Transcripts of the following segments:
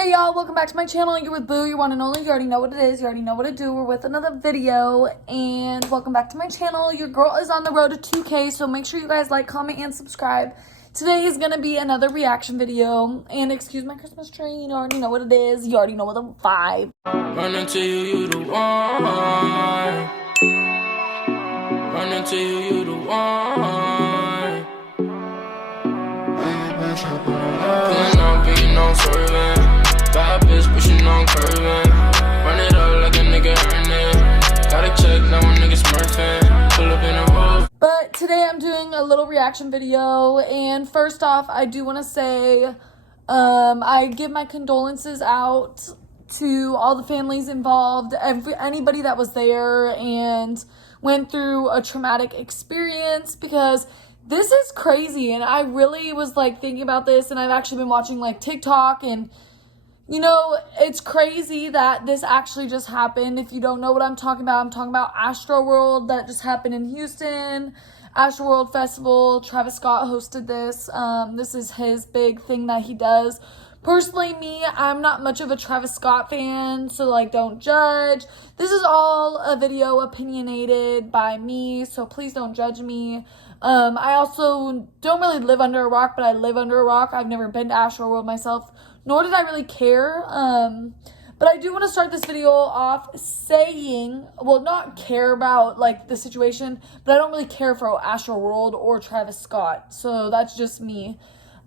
Hey y'all, welcome back to my channel. You're with Boo, your one and only. You already know what it is. You already know what to do. We're with another video, and welcome back to my channel. Your girl is on the road to 2K, so make sure you guys like, comment, and subscribe. Today is going to be another reaction video, and excuse my Christmas tree. You already know what it is. You already know what the vibe. Run into you the one. Run into you the one. Pulling up, being on swerving. Bad bitch pushing on curving. Run it up like a nigga earning. Gotta check, now a nigga smurfing. Pull up in a roll. But today I'm doing a little reaction video, and first off, I do want to say I give my condolences out to all the families involved, anybody that was there and went through a traumatic experience, because this is crazy. And I really was like thinking about this, and I've actually been watching like TikTok, and you know, it's crazy that this actually just happened. If you don't know what I'm talking about Astroworld that just happened in Houston. Astroworld Festival, Travis Scott hosted this. This is his big thing that he does. Personally, I'm not much of a Travis Scott fan, so like don't judge. This is all a video opinionated by me, so please don't judge me. I also don't really live under a rock, but I live under a rock. I've never been to Astroworld myself, nor did I really care. But I do want to start this video off saying, well, not care about like the situation, but I don't really care for Astroworld or Travis Scott, so that's just me.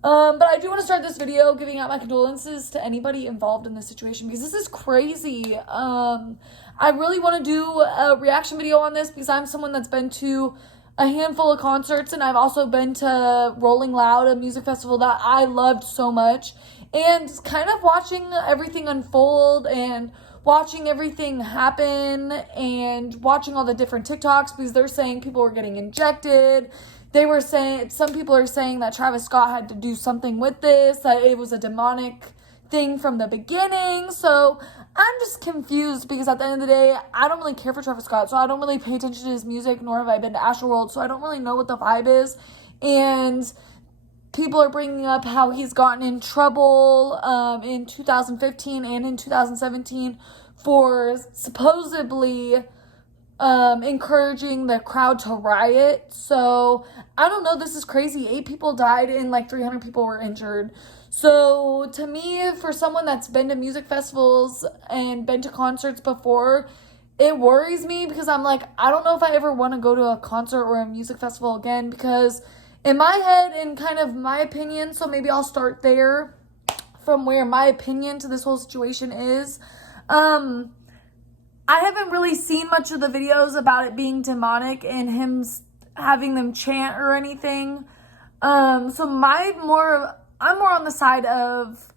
But I do want to start this video giving out my condolences to anybody involved in this situation, because this is crazy. I really want to do a reaction video on this because I'm someone that's been to a handful of concerts, and I've also been to Rolling Loud, a music festival that I loved so much. And kind of watching everything unfold and watching everything happen and watching all the different TikToks, because they're saying people were getting injected. They were saying, some people are saying that Travis Scott had to do something with this, that it was a demonic thing from the beginning. So I'm just confused, because at the end of the day, I don't really care for Travis Scott, so I don't really pay attention to his music, nor have I been to Astroworld, so I don't really know what the vibe is. And people are bringing up how he's gotten in trouble in 2015 and in 2017 for supposedly encouraging the crowd to riot. So I don't know, this is crazy. 8 people died and like 300 people were injured. So to me, for someone that's been to music festivals and been to concerts before, it worries me, because I'm like, I don't know if I ever want to go to a concert or a music festival again, because in my head and kind of my opinion, so maybe I'll start there from where my opinion to this whole situation is. I haven't really seen much of the videos about it being demonic and him having them chant or anything. So I'm more on the side of,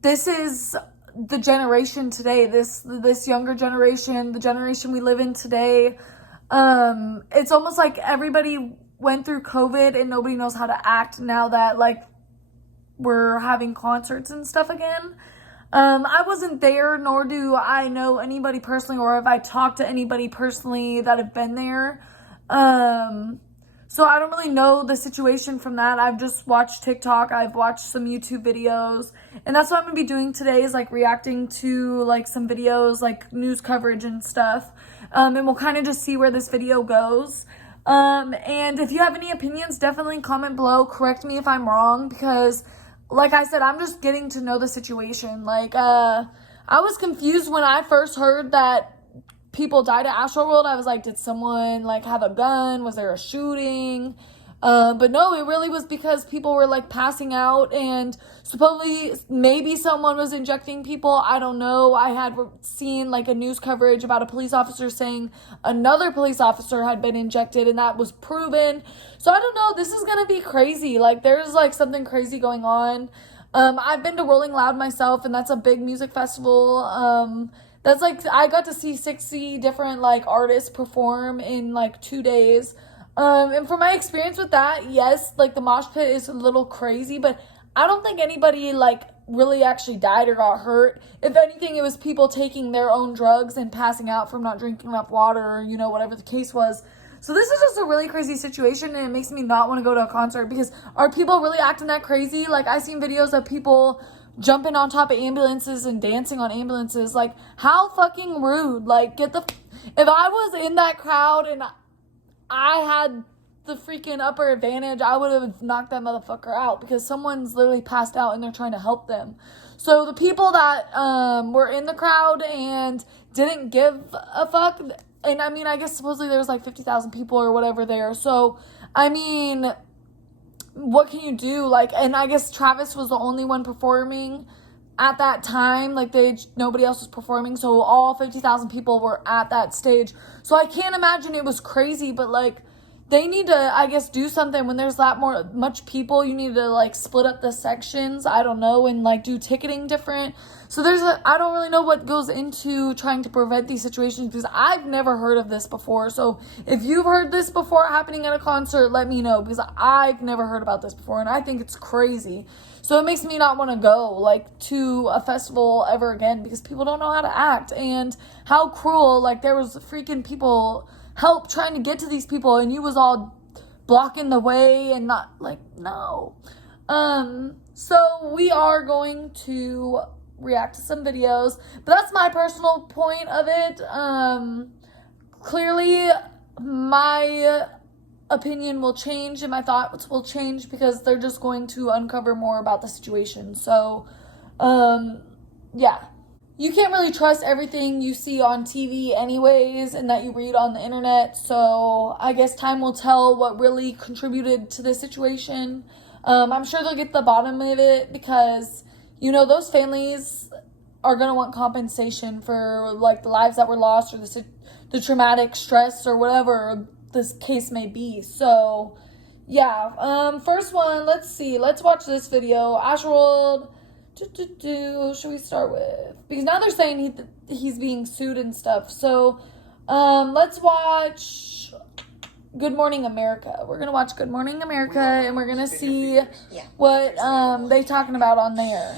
this is the generation today, this younger generation, the generation we live in today. It's almost like everybody went through COVID and nobody knows how to act now that like we're having concerts and stuff again. I wasn't there, nor do I know anybody personally, or have I talked to anybody personally that have been there. So I don't really know the situation from that. I've just watched TikTok. I've watched some YouTube videos, and that's what I'm gonna be doing today, is like reacting to like some videos, like news coverage and stuff. And we'll kind of just see where this video goes. And if you have any opinions, definitely comment below. Correct me if I'm wrong, because like I said, I'm just getting to know the situation. Like, I was confused when I first heard that people died at Astroworld. I was like, did someone like have a gun? Was there a shooting? But no, it really was because people were like passing out, and supposedly maybe someone was injecting people. I don't know. I had seen like a news coverage about a police officer saying another police officer had been injected, and that was proven. So I don't know. This is going to be crazy. Like, there's like something crazy going on. I've been to Rolling Loud myself, and that's a big music festival. That's like, I got to see 60 different like artists perform in like 2 days. And from my experience with that, yes, like the mosh pit is a little crazy, but I don't think anybody like really actually died or got hurt. If anything, it was people taking their own drugs and passing out from not drinking enough water, or, you know, whatever the case was. So this is just a really crazy situation, and it makes me not want to go to a concert, because are people really acting that crazy? Like, I seen videos of people jumping on top of ambulances and dancing on ambulances. Like, how fucking rude. Like, if I was in that crowd and I had the freaking upper advantage, I would have knocked that motherfucker out, because someone's literally passed out and they're trying to help them. So the people that were in the crowd and didn't give a fuck, and I mean, I guess supposedly there was like 50,000 people or whatever there. So, I mean, what can you do? Like, and I guess Travis was the only one performing at that time. Like, nobody else was performing, so all 50,000 people were at that stage. So I can't imagine it was crazy, but like, they need to, I guess, do something when there's that much people. You need to, like, split up the sections, I don't know, and, like, do ticketing different. So I don't really know what goes into trying to prevent these situations, because I've never heard of this before. So if you've heard this before happening at a concert, let me know, because I've never heard about this before, and I think it's crazy. So it makes me not want to go, like, to a festival ever again, because people don't know how to act, and how cruel. Like, there was freaking people help trying to get to these people, and you was all blocking the way and not, like, no. So we are going to react to some videos, but that's my personal point of it. Clearly my opinion will change and my thoughts will change, because they're just going to uncover more about the situation. So yeah, you can't really trust everything you see on TV anyways, and that you read on the internet. So I guess time will tell what really contributed to this situation. I'm sure they'll get the bottom of it, because, you know, those families are going to want compensation for, like, the lives that were lost, or the traumatic stress, or whatever this case may be. So yeah, first one, let's see. Let's watch this video. Astroworld. Should we start with? Because now they're saying he's being sued and stuff. So, let's watch Good Morning America. We're gonna watch Good Morning America, and we're gonna see what they talking about on there.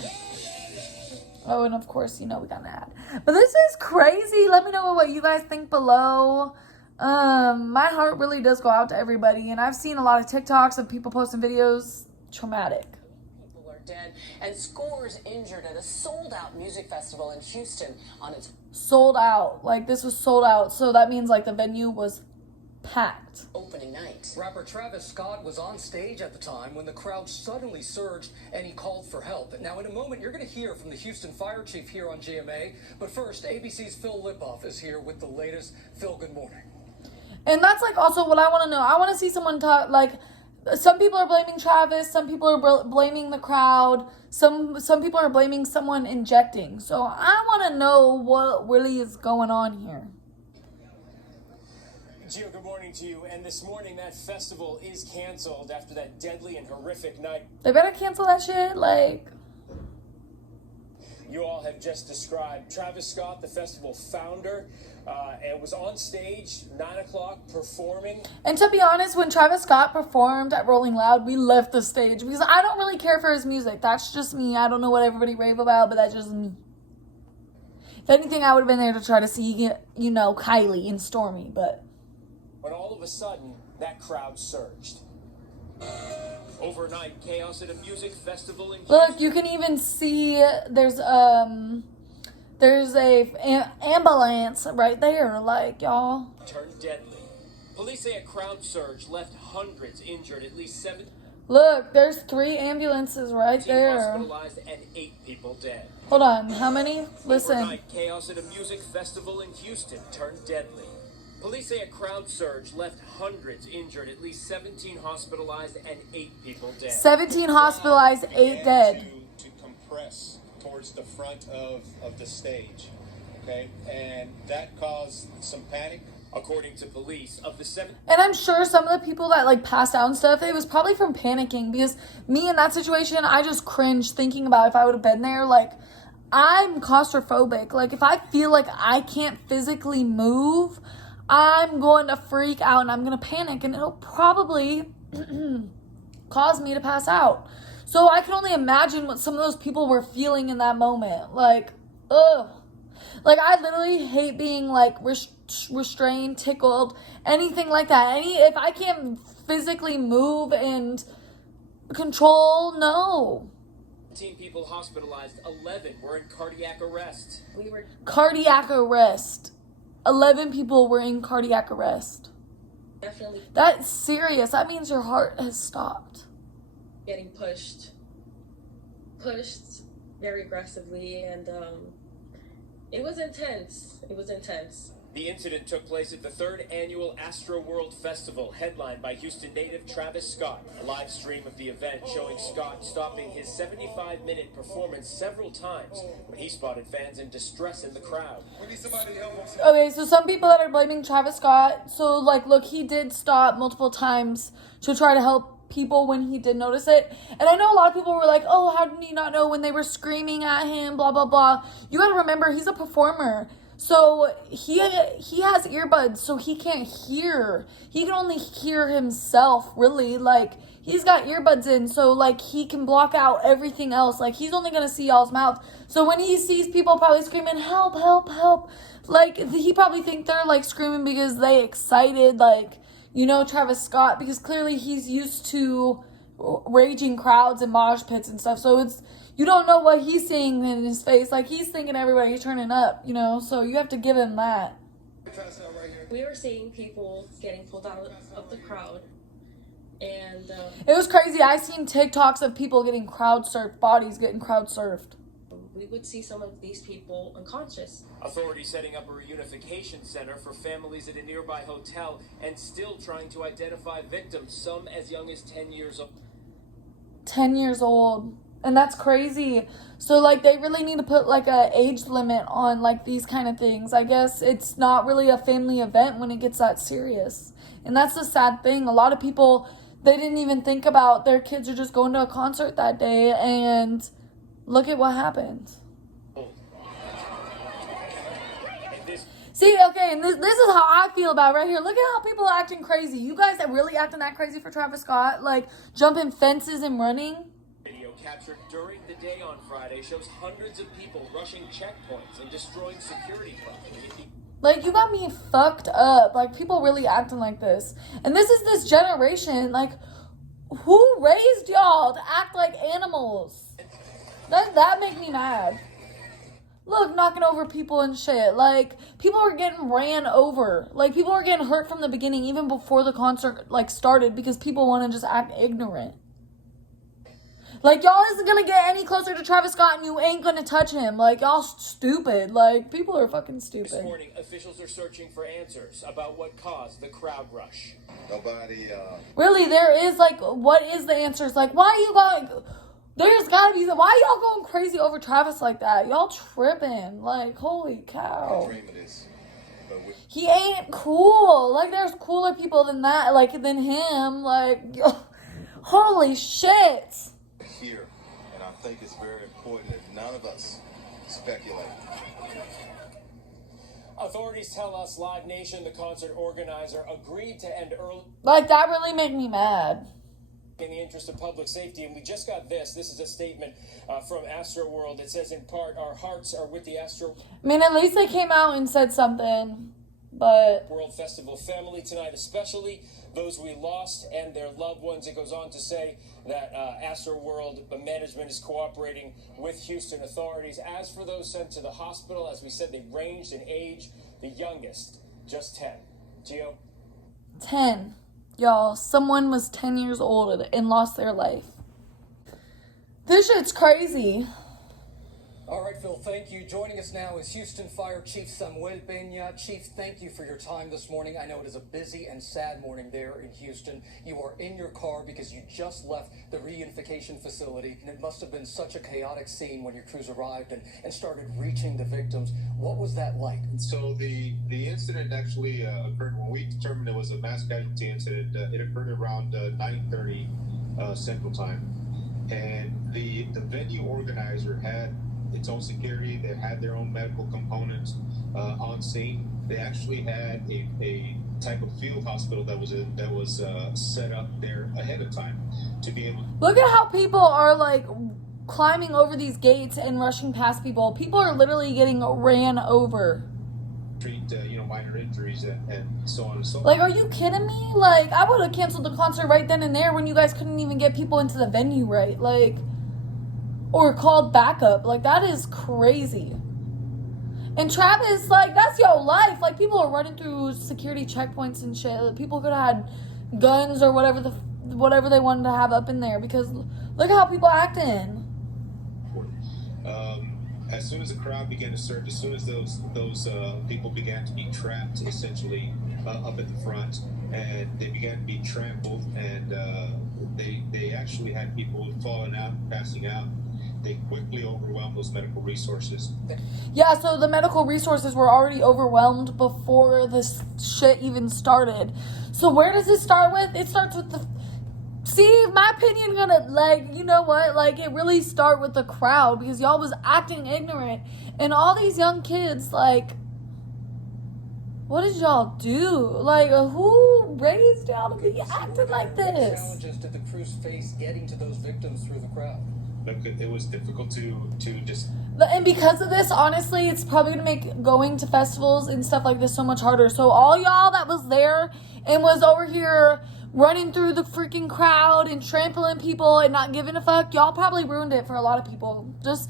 Oh, and of course, you know, we got an ad. But this is crazy. Let me know what you guys think below. My heart really does go out to everybody, and I've seen a lot of TikToks of people posting videos. Traumatic. Dead and scores injured at a sold-out music festival in Houston on its sold out. Like, this was sold out, so that means, like, the venue was packed. Opening night. Rapper Travis Scott was on stage at the time when the crowd suddenly surged and he called for help. Now, in a moment, you're going to hear from the Houston fire chief here on GMA. But first, ABC's Phil Lipoff is here with the latest. Phil, good morning. And that's, like, also what I want to know. I want to see someone talk, like, some people are blaming Travis, some people are blaming the crowd, some people are blaming someone injecting. So I want to know what really is going on here. Gio, good morning to you. And this morning, that festival is canceled after that deadly and horrific night They better cancel that shit, like. you all have just described. Travis Scott, the festival founder, and was on stage 9 o'clock performing. And to be honest, when Travis Scott performed at Rolling Loud, we left the stage, because I don't really care for his music. That's just me. I don't know what everybody rave about, but that's just me. If anything, I would have been there to try to see, you know, Kylie and Stormy, but. When all of a sudden, that crowd surged. Overnight, chaos at a music festival in Houston. Look, you can even see there's a ambulance right there, like, y'all. Turned deadly. Police say a crowd surge left hundreds injured, at least 7 Look, there's 3 ambulances right there. hospitalized and 8 people dead. Hold on, how many? Listen. Overnight, chaos at a music festival in Houston turned deadly. Police say a crowd surge left hundreds injured, at least 17 hospitalized and 8 people dead. 17 hospitalized, 8 dead. To compress towards the front of the stage, okay? And that caused some panic. According to police, of the 7... And I'm sure some of the people that, like, passed out and stuff, it was probably from panicking, because me in that situation, I just cringed thinking about if I would have been there. Like, I'm claustrophobic. Like, if I feel like I can't physically move, I'm going to freak out and I'm going to panic, and it'll probably cause me to pass out. So I can only imagine what some of those people were feeling in that moment. Like, ugh. Like, I literally hate being, like, restrained, tickled, anything like that. If I can't physically move and control, no. 15 people hospitalized, 11 were in cardiac arrest. Cardiac arrest. 11 people were in cardiac arrest. Definitely That's serious. That means your heart has stopped. getting pushed very aggressively, and it was intense. The incident took place at the 3rd annual Astroworld Festival, headlined by Houston native Travis Scott. A live stream of the event showing Scott stopping his 75-minute performance several times when he spotted fans in distress in the crowd. Okay, so some people that are blaming Travis Scott. So, like, look, he did stop multiple times to try to help people when he did notice it. And I know a lot of people were like, oh, how did he not know when they were screaming at him, blah, blah, blah. You gotta remember, he's a performer. So he has earbuds, so he can't hear. He can only hear himself, really. Like, he's got earbuds in, so, like, he can block out everything else. Like, he's only gonna see y'all's mouth. So when he sees people probably screaming, help, help, help, like, he probably think they're, like, screaming because they excited, like, you know, Travis Scott, because clearly he's used to raging crowds and mosh pits and stuff. So you don't know what he's seeing in his face. Like, he's thinking everybody's turning up, you know, so you have to give him that. We were seeing people getting pulled out of the crowd, and It was crazy. I seen TikToks of people getting crowd surfed, bodies getting crowd surfed. we would see some of these people unconscious. Authorities setting up a reunification center for families at a nearby hotel and still trying to identify victims, some as young as 10 years old. 10 years old. And that's crazy. So, like, they really need to put, like, a age limit on, like, these kind of things. I guess it's not really a family event when it gets that serious. And that's the sad thing. A lot of people, they didn't even think about their kids are just going to a concert that day, and look at what happened. See, okay, and this is how I feel about it right here. Look at how people are acting crazy. You guys are really acting that crazy for Travis Scott, like jumping fences and running. Video captured during the day on Friday shows hundreds of people rushing checkpoints and destroying security property. Like, you got me fucked up. Like, people really acting like this. And this is this generation. Like, who raised y'all to act like animals? That make me mad. Look, knocking over people and shit. Like, people are getting ran over. Like, people are getting hurt from the beginning, even before the concert, like, started, because people want to just act ignorant. Like, y'all isn't gonna get any closer to Travis Scott, and you ain't gonna touch him. Like, y'all stupid. Like, people are fucking stupid. This morning, officials are searching for answers about what caused the crowd rush. Nobody, Really, there is, like, what is the answers? Like, why are you going... There's gotta be... Why y'all going crazy over Travis like that? Y'all tripping. Like, holy cow. I dream of this. But He ain't cool. Like, there's cooler people than that, like, than him. Like, holy shit. here, and I think it's very important that none of us speculate. Authorities tell us Live Nation, the concert organizer, agreed to end early Like, that really made me mad. in the interest of public safety. And we just got this. This is a statement from Astroworld. It says, in part, our hearts are with the Astroworld I mean, at least they came out and said something. But Festival family tonight, especially those we lost and their loved ones. It goes on to say that Astroworld management is cooperating with Houston authorities. As for those sent to the hospital, as we said, they ranged in age. The youngest, just 10. Gio? 10. Y'all, someone was 10 years old and lost their life. This shit's crazy. All right, Phil, thank you. Joining us now is Houston Fire Chief Samuel Peña. Chief, thank you for your time this morning. I know it is a busy and sad morning there in Houston. You are in your car because you just left the reunification facility, and it must have been such a chaotic scene when your crews arrived and started reaching the victims. What was that like? So the incident actually occurred when we determined it was a mass casualty incident. It occurred around 9:30 Central Time, and the venue organizer had its own security. They had their own medical components on scene. They actually had a type of field hospital that was set up there ahead of time to be able. Look at how people are, like, climbing over these gates and rushing past people. People are literally getting ran over. treat minor injuries and so on and so forth. Like, are you kidding me? Like, I would have canceled the concert right then and there when you guys couldn't even get people into the venue right. Like, or called backup. Like, that is crazy. And Travis, like, that's your life. Like, people are running through security checkpoints and shit. People could have had guns or whatever they wanted to have up in there, because look how people acting. As soon as the crowd began to surge, as soon as those people began to be trapped, essentially up at the front, and they began to be trampled, and they actually had people falling out, passing out. They quickly overwhelmed those medical resources. Yeah, so the medical resources were already overwhelmed before this shit even started. So where does it start with? It starts with the... See, my opinion gonna, like, you know what? Like, it really start with the crowd, because y'all was acting ignorant. And all these young kids, like, what did y'all do? Like, who raised y'all to be acting like What this? challenges did the crews face getting to those victims through the crowd? Look, it was difficult to just... And because of this, honestly, it's probably going to make going to festivals and stuff like this so much harder. So all y'all that was there and was over here running through the freaking crowd and trampling people and not giving a fuck, y'all probably ruined it for a lot of people. Just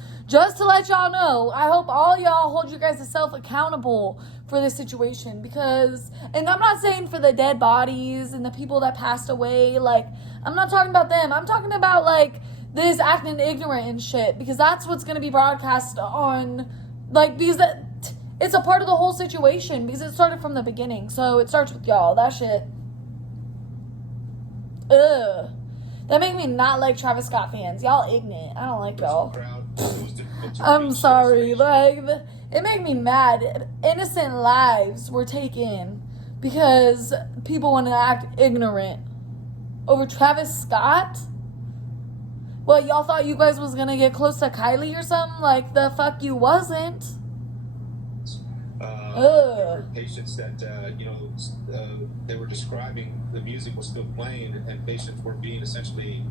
to let y'all know, I hope all y'all hold you guys self accountable for this situation, because, and I'm not saying for the dead bodies and the people that passed away, like, I'm not talking about them. I'm talking about, like, this acting ignorant and shit, because that's what's going to be broadcast on, like, because it's a part of the whole situation, because it started from the beginning. So it starts with y'all. That shit. Ugh. That make me not like Travis Scott fans. Y'all ignorant. I don't like y'all. I'm sorry. Like, it made me mad. Innocent lives were taken because people want to act ignorant over Travis Scott. What, y'all thought you guys was gonna get close to Kylie or something? Like, the fuck you wasn't. Patients that, they were describing the music was still playing, and patients were being essentially,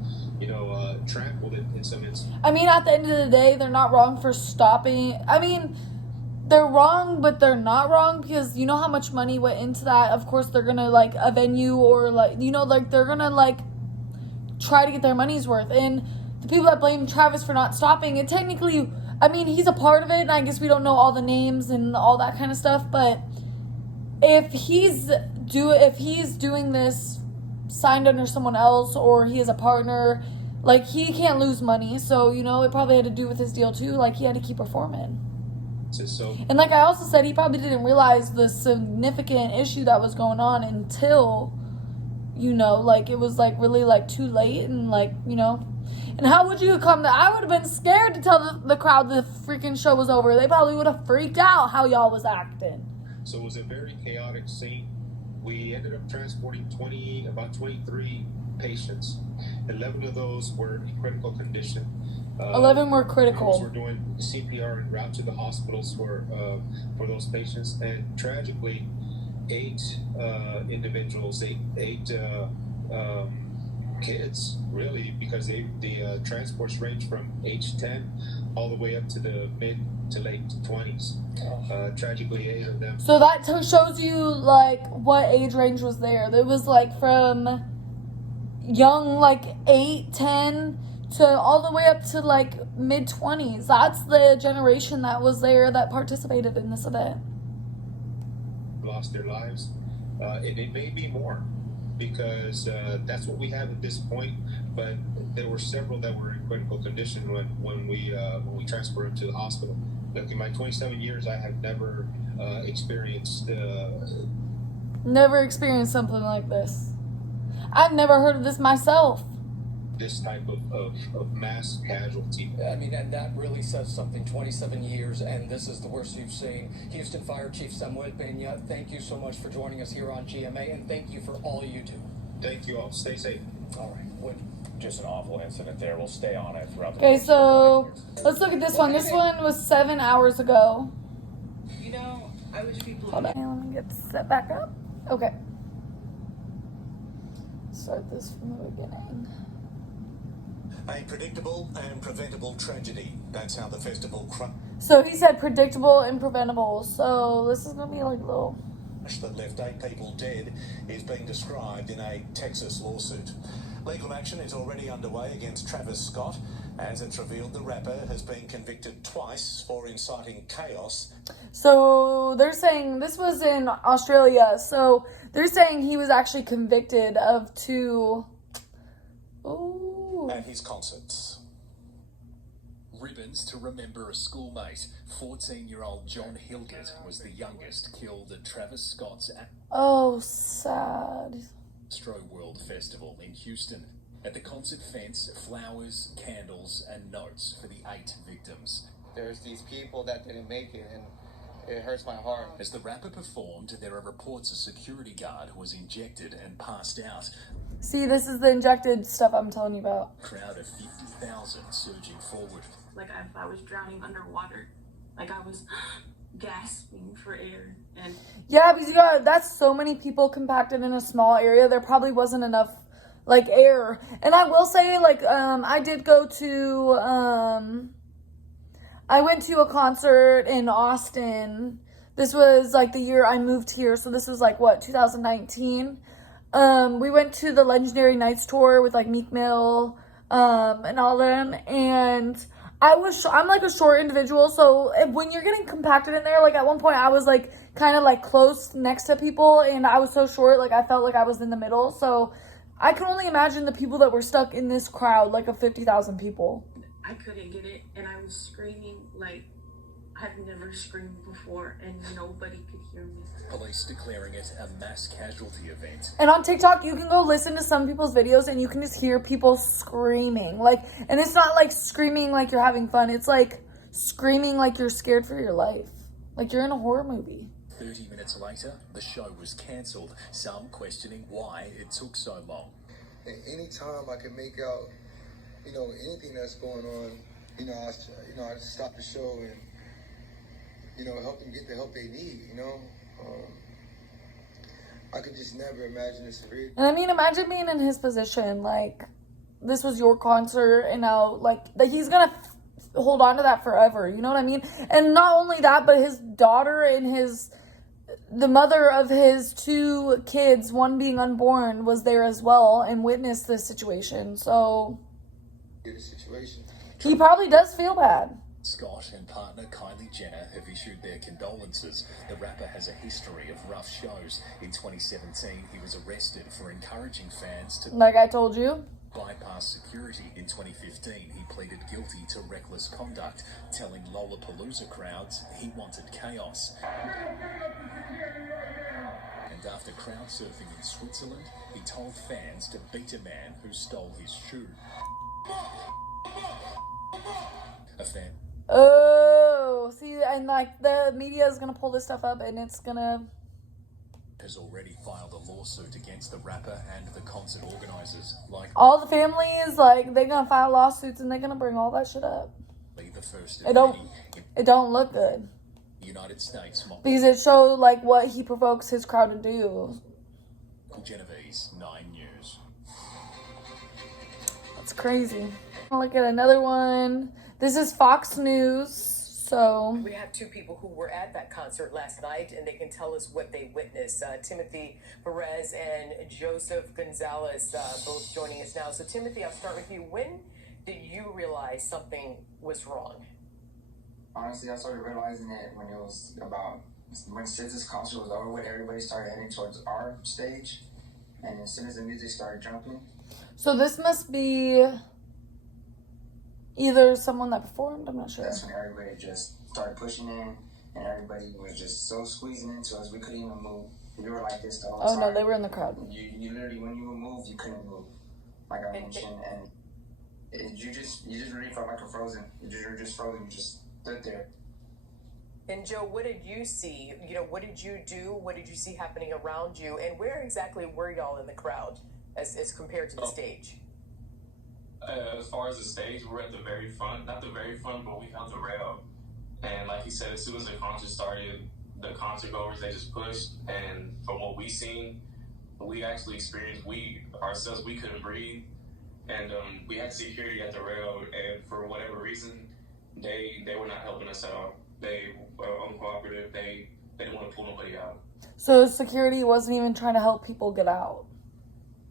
trampled in some instances. I mean, at the end of the day, they're not wrong for stopping. I mean, they're wrong, but they're not wrong, because you know how much money went into that. Of course, they're gonna, like, a venue, or, like, they're gonna, like, try to get their money's worth. And the people that blame Travis for not stopping, it technically, I mean, he's a part of it, and I guess we don't know all the names and all that kind of stuff, but if he's doing this signed under someone else, or he is a partner, like, he can't lose money. So, it probably had to do with his deal too. Like, he had to keep performing. And like I also said, he probably didn't realize the significant issue that was going on until, like, it was, like, really, like, too late, and, like, And how would you come to... I would have been scared to tell the crowd the freaking show was over. They probably would have freaked out how y'all was acting. So it was a very chaotic scene. We ended up transporting about 23 patients. 11 of those were in critical condition. 11 were critical. We're doing CPR en route to the hospitals for those patients. And tragically, 8 individuals, eight kids, really, because the transports range from age 10 all the way up to the mid to late 20s. Tragically, 8 of them. So that shows you, like, what age range was there. It was, like, from young, like, 8, 10 to all the way up to, like, mid 20s. That's the generation that was there that participated in this event. Lost their lives, and it may be more, because that's what we have at this point. But there were several that were in critical condition when we transported them to the hospital. Look, in my 27 years, I have never experienced something like this. I've never heard of this myself. This type of mass casualty. I mean, and that really says something. 27 years, and this is the worst you've seen. Houston Fire Chief Samuel Pena, thank you so much for joining us here on GMA, and thank you for all you do. Thank you all. Stay safe. All right. Just an awful incident there. We'll stay on it throughout the Okay, so let's look at this one. This one was 7 hours ago. I wish people... Hold on, let me get set back up. Okay. Start this from the beginning. A predictable and preventable tragedy. That's how the festival So he said predictable and preventable. So this is going to be like a little... that left 8 people dead is being described in a Texas lawsuit. Legal action is already underway against Travis Scott, as it's revealed the rapper has been convicted twice for inciting chaos. So they're saying this was in Australia. So they're saying he was actually convicted of 2... Ooh. At his concerts. Ribbons to remember a schoolmate. 14-year-old John Hilgett was the youngest killed at Travis Scott's Oh, sad. ASTROWORLD Festival in Houston. At the concert fence, flowers, candles, and notes for the 8 victims. There's these people that didn't make it, and it hurts my heart. As the rapper performed, there are reports a security guard was injected and passed out. See, this is the injected stuff I'm telling you about. Crowd of 50,000 surging forward. Like I was drowning underwater. Like I was gasping for air. And Yeah, because that's so many people compacted in a small area. There probably wasn't enough, like, air. And I will say, like, I did go to, I went to a concert in Austin. This was, like, the year I moved here. So this was, like, what, 2019? We went to the Legendary Nights tour with, like, Meek Mill, and all them. And I'm, like, a short individual. So when you're getting compacted in there, like, at one point I was, like, kind of, like, close next to people. And I was so short, like, I felt like I was in the middle. So I can only imagine the people that were stuck in this crowd, like, of 50,000 people. I couldn't get it, and I was screaming like I've never screamed before, and nobody could hear me. Police declaring it a mass casualty event. And on TikTok, you can go listen to some people's videos, and you can just hear people screaming. Like, and it's not like screaming like you're having fun. It's like screaming like you're scared for your life. Like you're in a horror movie. 30 minutes later, the show was cancelled, some questioning why it took so long. Anytime I can make out, anything that's going on, I just stop the show and, help them get the help they need, I could just never imagine the severity. And I mean, imagine being in his position. Like, this was your concert, and now, like he's gonna hold on to that forever. You know what I mean? And not only that, but his daughter and the mother of his 2 kids, one being unborn, was there as well and witnessed this situation. So he probably does feel bad. Scott and partner Kylie Jenner have issued their condolences. The rapper has a history of rough shows. In 2017, he was arrested for encouraging fans to, like I told you, bypass security. In 2015, he pleaded guilty to reckless conduct, telling Lollapalooza crowds he wanted chaos. And after crowd surfing in Switzerland, he told fans to beat a man who stole his shoe. A fan. Oh, see, and like the media is gonna pull this stuff up, and it's gonna... has already filed a lawsuit against the rapper and the concert organizers. Like all the families, like, they're gonna file lawsuits and they're gonna bring all that shit up. The first It don't look good. United States. Because it showed, like, what he provokes his crowd to do. Genovese, 9 News. That's crazy. I'll look at another one. This is Fox News, so... We have 2 people who were at that concert last night, and they can tell us what they witnessed. Timothy Perez and Joseph Gonzalez, both joining us now. So, Timothy, I'll start with you. When did you realize something was wrong? Honestly, I started realizing it when SZA's concert was over with, everybody started heading towards our stage. And as soon as the music started jumping. So this must be either someone that performed, I'm not sure. That's when everybody just started pushing in, and everybody was just so squeezing into us, we couldn't even move. We were like this the whole time. Oh no, they were in the crowd. You literally, when you would move, you couldn't move. Like I mentioned, and you just really felt like a frozen. You're just frozen, you just stood there. And Joe, what did you see? What did you do? What did you see happening around you? And where exactly were y'all in the crowd as compared to the stage? As far as the stage, we're at the very front. Not the very front, but we held the rail. And like he said, as soon as the concert started, the concert goers, they just pushed. And from what we seen, we actually experienced, we couldn't breathe. and we had security at the rail, and for whatever reason, they were not helping us at all. They were uncooperative. They didn't want to pull nobody out. So security wasn't even trying to help people get out.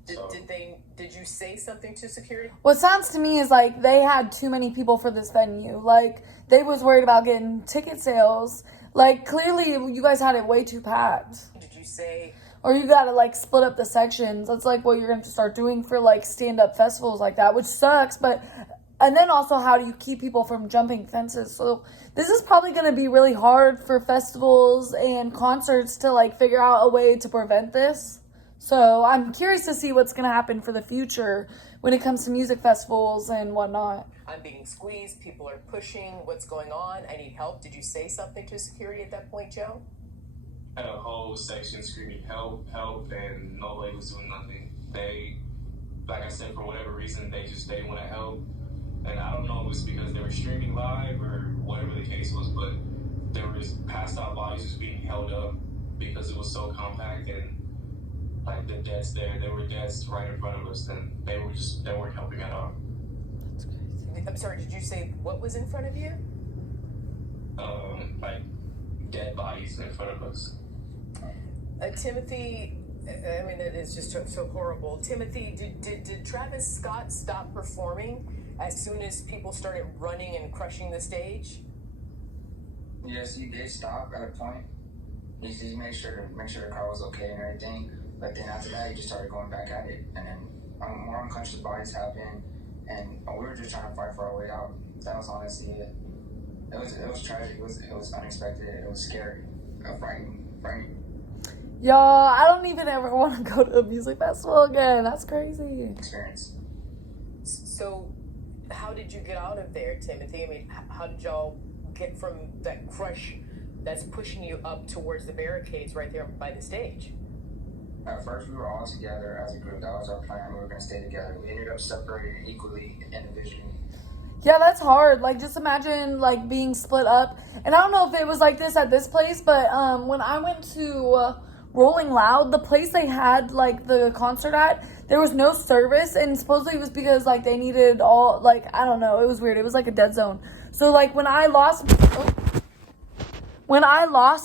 Did you say something to security? What sounds to me is like they had too many people for this venue. Like they was worried about getting ticket sales. Like clearly you guys had it way too packed. Did you say? Or you gotta like split up the sections. That's like what you're gonna have to start doing for like stand-up festivals like that, which sucks. But and then also how do you keep people from jumping fences? So this is probably gonna be really hard for festivals and concerts to like figure out a way to prevent this. So I'm curious to see what's going to happen for the future when it comes to music festivals and whatnot. I'm being squeezed. People are pushing. What's going on? I need help. Did you say something to security at that point, Joe? I had a whole section screaming help, help, and nobody was doing nothing. They, like I said, for whatever reason, they didn't want to help. And I don't know if it was because they were streaming live or whatever the case was, but there was passed out bodies just being held up because it was so compact, and like the deaths there were deaths right in front of us, and they weren't helping at all. That's crazy. I'm sorry, did you say what was in front of you? Like dead bodies in front of us. Timothy, I mean, it is just so horrible. Timothy, did Travis Scott stop performing as soon as people started running and crushing the stage? Yes, he did stop at a point. He just made sure the car was okay and everything. But then after that, he just started going back at it. And then more unconscious bodies happened, and we were just trying to fight for our way out. That was honestly it. It was tragic. It was unexpected. It was scary. Frightening. Y'all, I don't even ever want to go to a music festival again. That's crazy. Experience. So, how did you get out of there, Timothy? I mean, how did y'all get from that crush that's pushing you up towards the barricades right there by the stage? At first, we were all together as a group. That was our plan. We were going to stay together. We ended up separating equally individually. Yeah, that's hard. Like, just imagine, like, being split up. And I don't know if it was like this at this place, but when I went to Rolling Loud, the place they had, like, the concert at, there was no service. And supposedly it was because, like, they needed all, like, I don't know. It was weird. It was like a dead zone. So, like, when I lost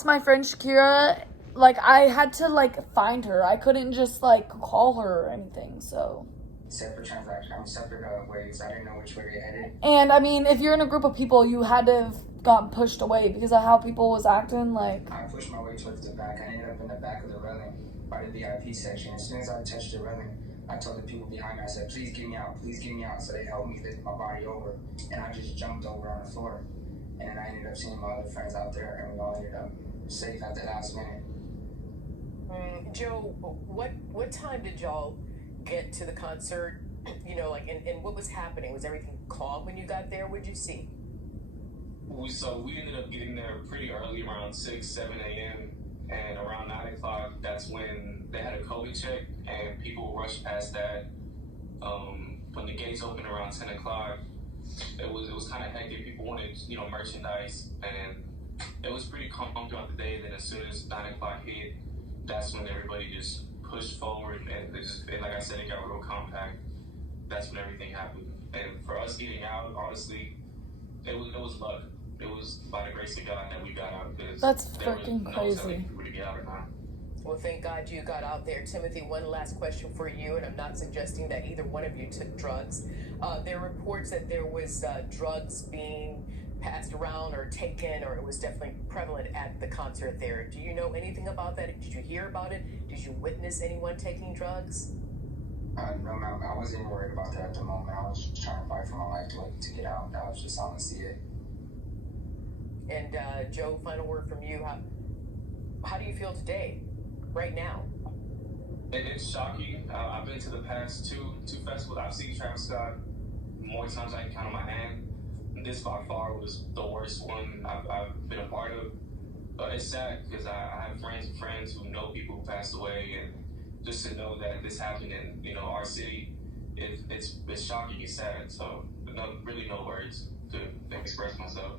my friend Shakira, like, I had to, like, find her. I couldn't just, like, call her or anything, so. Separate ways. I didn't know which way they headed. And, I mean, if you're in a group of people, you had to have gotten pushed away because of how people was acting, like. I pushed my way towards the back. I ended up in the back of the railing by the VIP section. As soon as I touched the railing, I told the people behind me, I said, please get me out. So they helped me lift my body over. And I just jumped over on the floor. And then I ended up seeing my other friends out there, and we all ended up safe at the last minute. Joe, what time did y'all get to the concert? You know, like, and what was happening? Was everything calm when you got there? What'd you see? We ended up getting there pretty early, around 6, 7 a.m. And around 9 o'clock, that's when they had a COVID check, and people rushed past that. When the gates opened around 10 o'clock, it was kind of hectic. People wanted, merchandise, and it was pretty calm throughout the day. Then as soon as 9 o'clock hit, that's when everybody just pushed forward, and like I said, it got real compact. That's when everything happened. And for us getting out, honestly, it was luck. It was by the grace of God that we got out. That's freaking crazy. If we were to get out or not. Well, thank God you got out there. Timothy, one last question for you, and I'm not suggesting that either one of you took drugs. There are reports that there was drugs being passed around or taken, or it was definitely prevalent at the concert there. Do you know anything about that? Did you hear about it? Did you witness anyone taking drugs? No, ma'am. I wasn't even worried about that at the moment. I was just trying to fight for my life to get out. I was just honestly it. And Joe, final word from you. How do you feel today, right now? It's shocking. I've been to the past two festivals. I've seen Travis Scott more times than I can count on my hand. This by far was the worst one I've been a part of. But it's sad because I have friends who know people who passed away, and just to know that this happened in our city, it's shocking. It's sad. So really no words to express myself.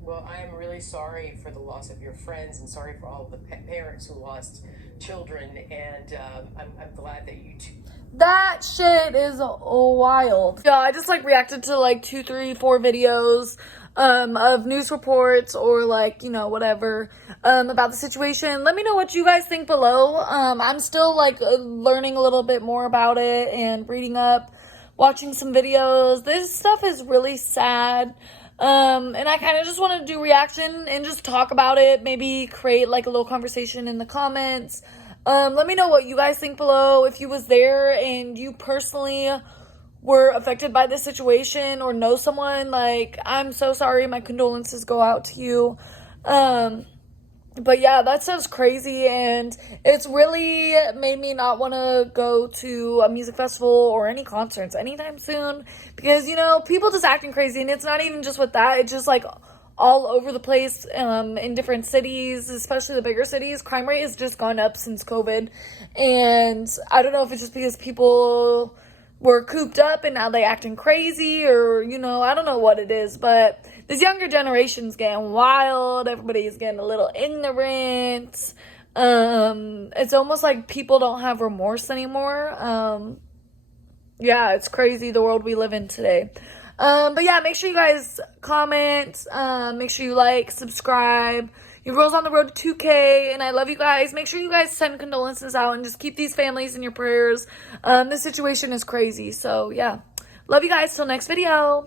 Well, I am really sorry for the loss of your friends, and sorry for all of the parents who lost children, and I'm glad that you two. That shit is wild. Yeah, I just like reacted to like 2, 3, 4 videos of news reports or like, you know, whatever about the situation. Let me know what you guys think below. I'm still like learning a little bit more about it and reading up, watching some videos. This stuff is really sad. And I kind of just want to do reaction and just talk about it, maybe create like a little conversation in the comments. Let me know what you guys think below. If you was there and you personally were affected by this situation or know someone, like, I'm so sorry. My condolences go out to you. But yeah, that stuff's crazy, and it's really made me not want to go to a music festival or any concerts anytime soon, because, you know, people just acting crazy, and it's not even just with that. It's just like all over the place in different cities, especially the bigger cities. Crime rate has just gone up since COVID, and I don't know if it's just because people were cooped up and now they acting crazy, or, you know, I don't know what it is, but this younger generation's getting wild. Everybody's getting a little ignorant. It's almost like people don't have remorse anymore. Yeah, it's crazy, the world we live in today. But yeah, make sure you guys comment, make sure you like, subscribe. Your girl's on the road to 2K, and I love you guys. Make sure you guys send condolences out and just keep these families in your prayers. This situation is crazy, so yeah. Love you guys. Till next video.